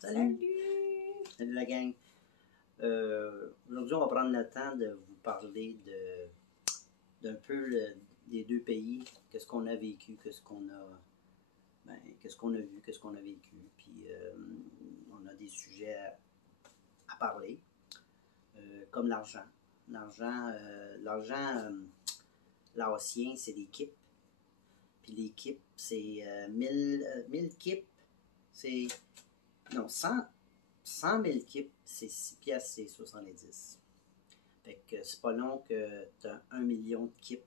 Salut! Salut! Salut la gang! Aujourd'hui, on va prendre le temps de vous parler d'un peu des deux pays, qu'est-ce qu'on a vécu, qu'est-ce qu'on a vu, qu'est-ce qu'on a vécu. Puis on a des sujets à parler, comme l'argent. L'argent laotien, c'est des kips. Puis les kips, c'est 1000 kips, c'est... Non, 100 000 kips, c'est 6 piastres, c'est 70. Fait que c'est pas long que tu as 1 million de kips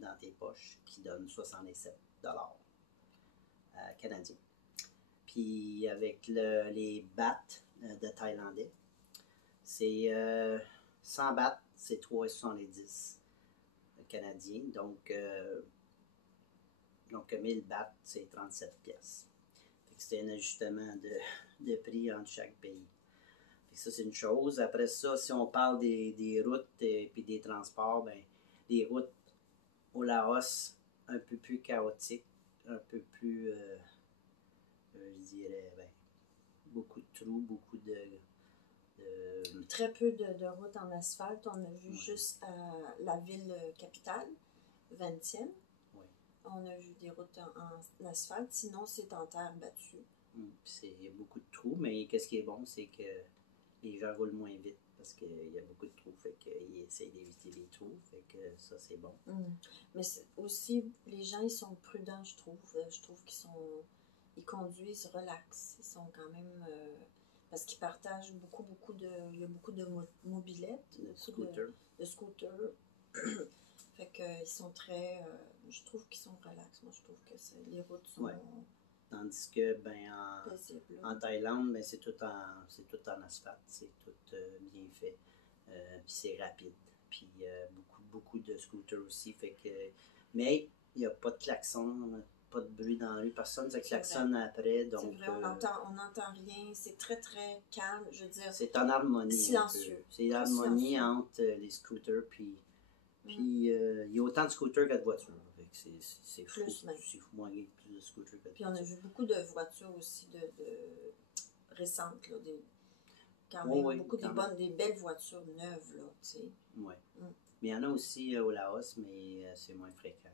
dans tes poches qui donne 67 canadiens. Puis avec les bahts de Thaïlandais, c'est 100 bahts, c'est 3,70 canadiens. Donc 1000 bahts, c'est 37 piastres. C'est un ajustement de prix entre chaque pays. Ça, c'est une chose. Après ça, si on parle des routes et puis des transports, ben, les routes au Laos, un peu plus chaotiques, un peu plus, je dirais, ben, beaucoup de trous, beaucoup de... Très peu de routes en asphalte. On a vu juste la ville capitale, Vientiane. Oui. On a vu des routes en asphalte, sinon c'est en terre battue. Il y a beaucoup de trous, mais qu'est-ce qui est bon, c'est que les gens roulent moins vite parce qu'il y a beaucoup de trous, fait qu'ils essayent d'éviter les trous, fait que ça c'est bon. Mais aussi, les gens ils sont prudents, je trouve. Je trouve ils conduisent relax. Ils sont quand même parce qu'ils partagent beaucoup de, il y a beaucoup de mobylettes, De scooters. De scooters. Fait que ils sont très, je trouve qu'ils sont relax. Moi je trouve que les routes sont Tandis que en Thaïlande, ben, c'est tout en asphalte, c'est tout bien fait, puis c'est rapide. Puis beaucoup de scooters aussi, fait que... Mais il n'y a pas de klaxon, pas de bruit dans la rue, personne ne se klaxonne après. Donc, c'est vrai, on n'entend rien, c'est très calme, je veux dire. C'est en harmonie. Silencieux. C'est l'harmonie entre les scooters, puis il y a autant de scooters que de voitures. C'est fou. C'est fou, moins plus de scooters que de Puis on a vu beaucoup de voitures aussi récentes, là, des belles voitures neuves, là, tu sais. Oui. Mais il y en a aussi au Laos, mais c'est moins fréquent.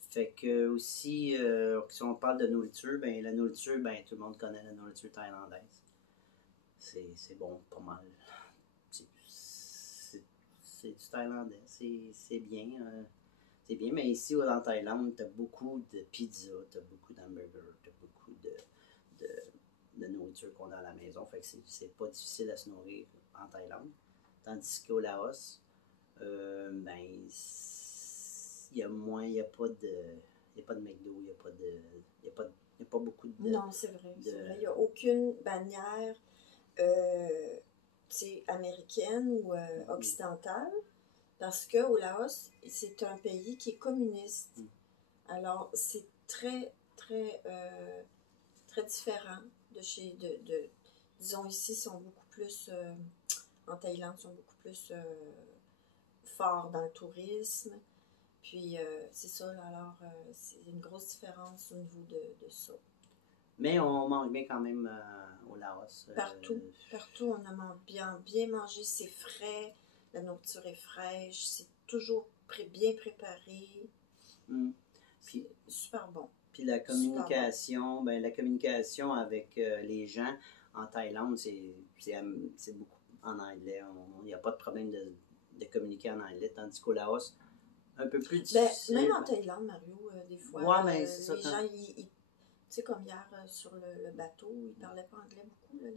Fait que aussi, si on parle de nourriture, ben la nourriture, ben tout le monde connaît la nourriture thaïlandaise. C'est bon, pas mal. C'est du thaïlandais, c'est bien. C'est bien, mais ici en Thaïlande, tu as beaucoup de pizza, tu as beaucoup d'hamburgers, tu as beaucoup de nourriture qu'on a à la maison. Fait que c'est pas difficile à se nourrir en Thaïlande. Tandis qu'au Laos, ben, il y a pas de McDo, il y a pas beaucoup de... Non, c'est vrai. Il n'y a aucune bannière américaine ou occidentale. Parce qu'au Laos, c'est un pays qui est communiste. Alors, c'est très différent disons ici, sont beaucoup plus, en Thaïlande, sont beaucoup plus forts dans le tourisme. Puis, c'est ça, là, alors, c'est une grosse différence au niveau de ça. Mais on mange bien quand même au Laos. Partout, on a bien mangé, c'est frais. La nourriture est fraîche, c'est toujours bien préparé. Puis super bon. Puis la communication, ben la communication avec les gens en Thaïlande, c'est beaucoup en anglais. Il n'y a pas de problème de communiquer en anglais, tandis qu'au Laos, un peu plus difficile. Même en Thaïlande, Mario, des fois, les gens, tu sais, comme hier sur le bateau, ils ne parlaient pas anglais beaucoup, là,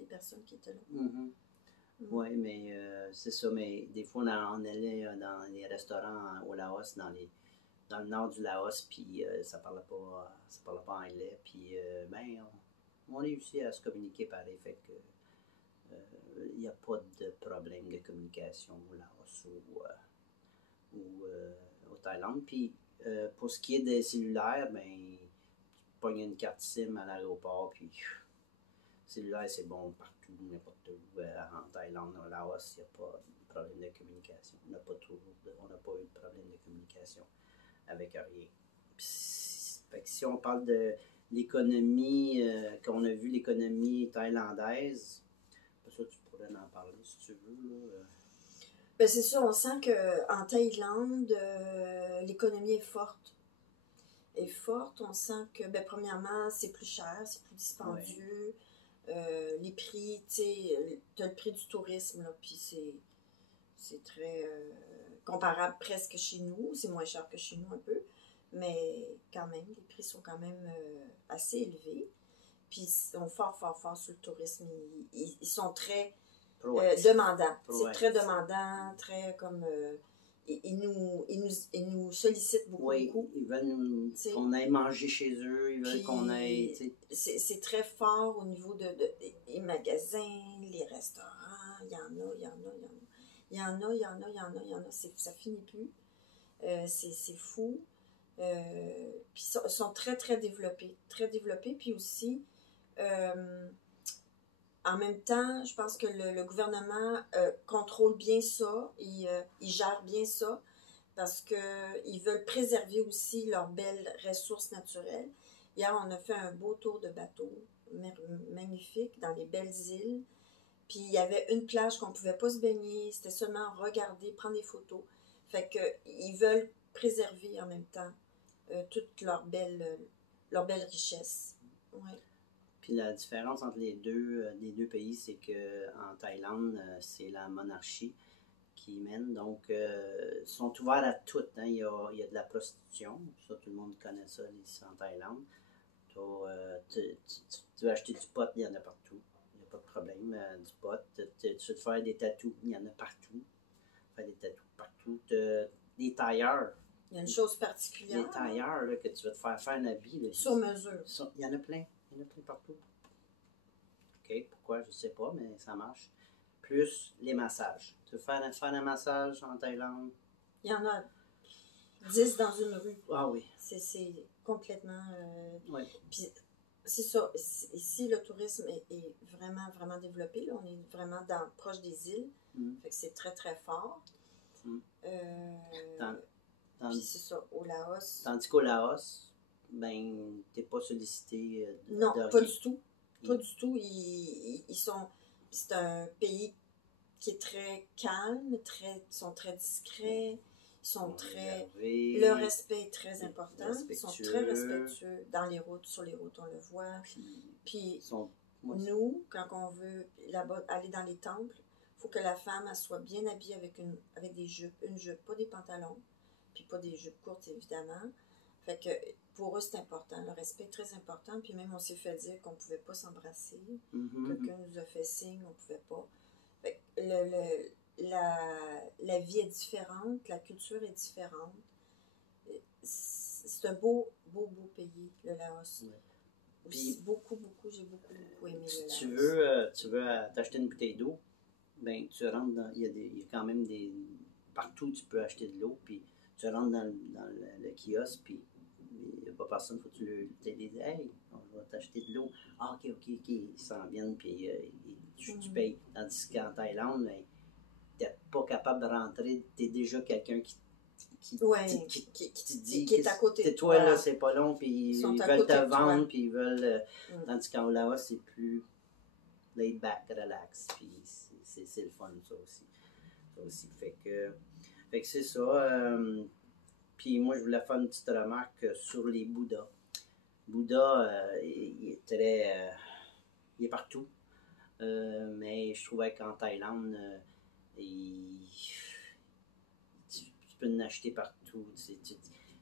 les personnes qui étaient là. Oui, mais c'est ça. Mais des fois, on allait dans les restaurants au Laos, dans le nord du Laos, puis ça parlait pas anglais. Puis, ben, on réussit à se communiquer pareil. Fait que il n'y a pas de problème de communication au Laos ou au Thaïlande. Puis, pour ce qui est des cellulaires, ben, tu pognes une carte SIM à l'aéroport, puis cellulaire, c'est bon partout, n'importe où. En Thaïlande, au Laos, il n'y a pas de problème de communication. On n'a pas eu de problème de communication avec rien. Puis, fait que si on parle l'économie, qu'on a vu l'économie thaïlandaise, ça tu pourrais en parler si tu veux. Là. Ben, c'est sûr, on sent qu'en Thaïlande, l'économie est forte. On sent que, ben, premièrement, c'est plus cher, c'est plus dispendieux. Les prix, tu sais, t'as le prix du tourisme, là, puis c'est très comparable presque chez nous. C'est moins cher que chez nous un peu, mais quand même, les prix sont quand même assez élevés. Puis ils sont fort, fort, fort sur le tourisme. Ils sont très demandants. C'est très demandant, très comme... ils nous sollicitent beaucoup, beaucoup. Ils veulent qu'on aille manger chez eux, ils veulent qu'on aille... C'est très fort au niveau des magasins, les restaurants, il y en a, il y en a, il y en a. Il y en a, il y en a, il y en a, il y en a, ça finit plus. C'est fou. Puis ils sont très, très développés. Très développés, puis aussi... en même temps, je pense que le gouvernement contrôle bien ça, il gère bien ça, parce qu'ils veulent préserver aussi leurs belles ressources naturelles. Hier, on a fait un beau tour de bateau, magnifique, dans les belles îles. Puis il y avait une plage qu'on ne pouvait pas se baigner, c'était seulement regarder, prendre des photos. Fait qu'ils veulent préserver en même temps toute leur belle richesse. Ouais. Puis la différence entre les deux pays, c'est qu'en Thaïlande, c'est la monarchie qui mène. Donc, ils sont ouverts à tout. Hein. Il y a de la prostitution. Ça, tout le monde connaît ça ici en Thaïlande. Tu veux acheter du pot, il y en a partout. Il n'y a pas de problème. Du pot. Tu veux te faire des tatous, il y en a partout. Faire des tatous partout. Des tailleurs. Il y a une chose particulière. Des tailleurs là, que tu veux te faire un habit. Là, sur mesure. Il y en a plein. Il y en a plein partout. OK, pourquoi? Je ne sais pas, mais ça marche. Plus les massages. Tu veux faire un massage en Thaïlande? Il y en a 10 dans une rue. Ah oui. C'est complètement... Oui. Puis c'est ça. Ici, le tourisme est vraiment, vraiment développé. Là. On est vraiment proche des îles. Fait que c'est très, très fort. Puis c'est ça, au Laos. Tandis qu'au Laos, ben, t'es pas sollicité non, pas du tout. Pas du tout. Ils sont... C'est un pays qui est très calme, ils sont très discrets, ils sont très... Le respect est très important. Ils sont très respectueux dans les routes, sur les routes, on le voit. Puis nous, quand on veut là-bas aller dans les temples, il faut que la femme elle soit bien habillée avec des jupes, une jupe, pas des pantalons, puis pas des jupes courtes, évidemment. Fait que pour eux, c'est important. Le respect est très important. Puis même, on s'est fait dire qu'on ne pouvait pas s'embrasser. Quelqu'un nous a fait signe, on ne pouvait pas. Fait que la vie est différente, la culture est différente. C'est un beau, beau, beau pays, le Laos. Ouais. Puis, beaucoup, j'ai beaucoup aimé le Laos. Si tu veux t'acheter une bouteille d'eau, ben tu rentres dans... Il y a quand même des... Partout, tu peux acheter de l'eau, puis tu rentres dans le kiosque, puis il n'y a pas personne, il faut que tu leur dises « Hey, on va t'acheter de l'eau. » Ah, ok, ils s'en viennent, puis tu payes. Tandis qu'en Thaïlande, ben, tu n'es pas capable de rentrer, tu es déjà quelqu'un qui te dit qui est à côté de toi. Là, c'est pas long, puis ils veulent te vendre, puis ils veulent... Tandis qu'en Laos, c'est plus laid back, relax, puis c'est le fun, ça aussi. Fait que c'est ça. Puis moi, je voulais faire une petite remarque sur les Bouddhas. Bouddha, il est très... il est partout. Mais je trouvais qu'en Thaïlande, tu peux en acheter partout.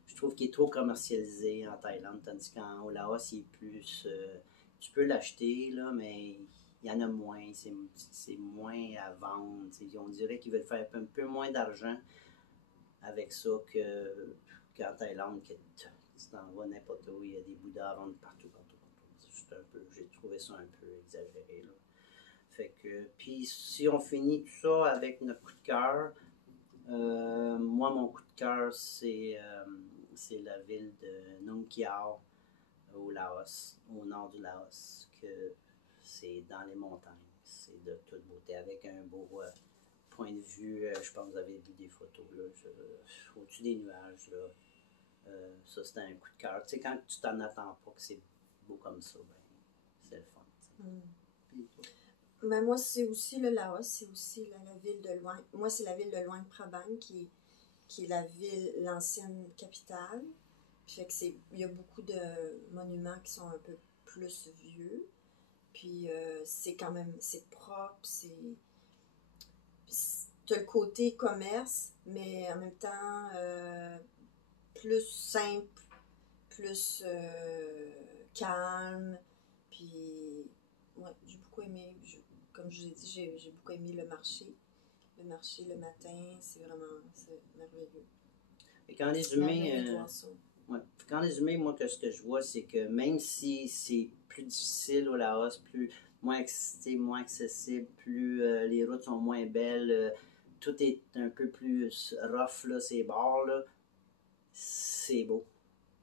Je trouve qu'il est trop commercialisé en Thaïlande, tandis qu'au Laos, il est plus... tu peux l'acheter, là, mais il y en a moins. C'est moins à vendre. On dirait qu'ils veulent faire un peu moins d'argent avec ça qu'en Thaïlande, que tu t'en vas n'importe où, il y a des Bouddhas à vendre partout. J'ai trouvé ça un peu exagéré, là. Fait que, puis si on finit tout ça avec notre coup de cœur, moi, mon coup de cœur, c'est la ville de Nung Kiao, au Laos, au nord du Laos, que c'est dans les montagnes. C'est de toute beauté, avec un beau point de vue. Je pense que vous avez vu des photos, là, au-dessus des nuages, là. Ça, c'était un coup de cœur. Tu sais, quand tu t'en attends pas, que c'est beau comme ça, ben, c'est le fun. Puis toi? Ben moi, c'est aussi le Laos, c'est aussi la ville de Luang. Moi, c'est la ville de Luang Prabang qui est la ville, l'ancienne capitale. Puis fait que il y a beaucoup de monuments qui sont un peu plus vieux. Puis c'est quand même, c'est propre, t'as le côté commerce, mais en même temps plus simple, plus calme. Puis ouais, j'ai beaucoup aimé, comme je vous ai dit, j'ai beaucoup aimé le marché. Le marché le matin, c'est merveilleux. Et qu'en résumé, moi, ce que je vois, c'est que même si c'est plus difficile au Laos, moins accessible, plus les routes sont moins belles, tout est un peu plus rough, là, ces bords, là, c'est beau.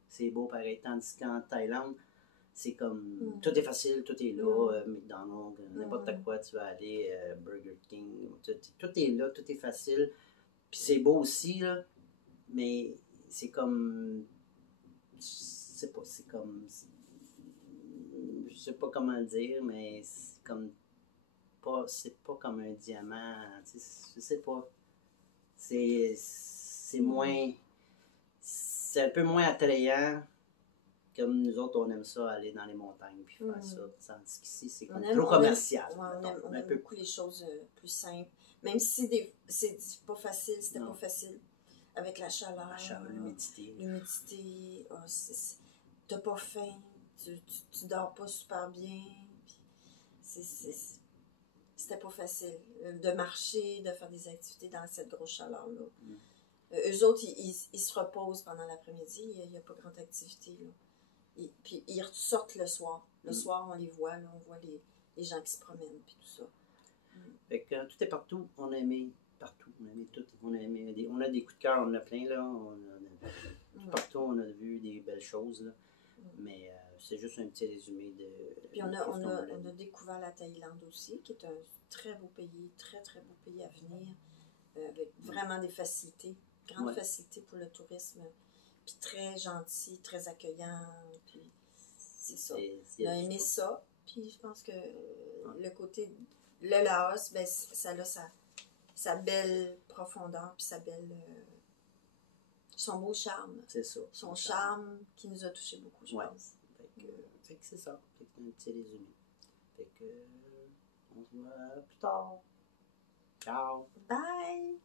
C'est beau pareil. Tandis qu'en Thaïlande, c'est comme tout est facile, tout est là, McDonald's, n'importe quoi, tu vas aller, Burger King, tout est là, tout est facile. Puis c'est beau aussi, là, mais c'est comme. Je sais pas, c'est comme. Je sais pas comment le dire, mais c'est comme. C'est pas comme un diamant, je sais pas. C'est moins. C'est un peu moins attrayant. Comme nous autres, on aime ça, aller dans les montagnes puis faire ça. Tandis qu'ici, c'est comme trop commercial. On aime beaucoup les choses plus simples. Même si c'est pas facile, c'était pas facile. Avec la chaleur, l'humidité, t'as pas faim, tu dors pas super bien. C'était pas facile de marcher, de faire des activités dans cette grosse chaleur-là. Eux autres, ils se reposent pendant l'après-midi, il n'y a pas grande activité, là. Puis ils sortent le soir. Le soir, on les voit, là, on voit les gens qui se promènent, puis tout ça. Fait que tout est partout, on a aimé partout, on a aimé tout. On a des coups de cœur, on en a plein, là. Partout, on a vu des belles choses, là. Mais c'est juste un petit résumé de... Puis on a découvert la Thaïlande aussi, qui est un très beau pays, très, très beau pays à venir, avec vraiment des facilités, grandes facilités pour le tourisme. Puis très gentil, très accueillant, puis c'est ça. On a aimé ça, puis je pense que le côté, le Laos, ben, ça a sa belle profondeur, puis son beau charme. C'est ça. Son charme qui nous a touché beaucoup, je pense. Fait que c'est ça. Fait que un petit résumé. Fait que on se voit plus tard. Ciao. Bye!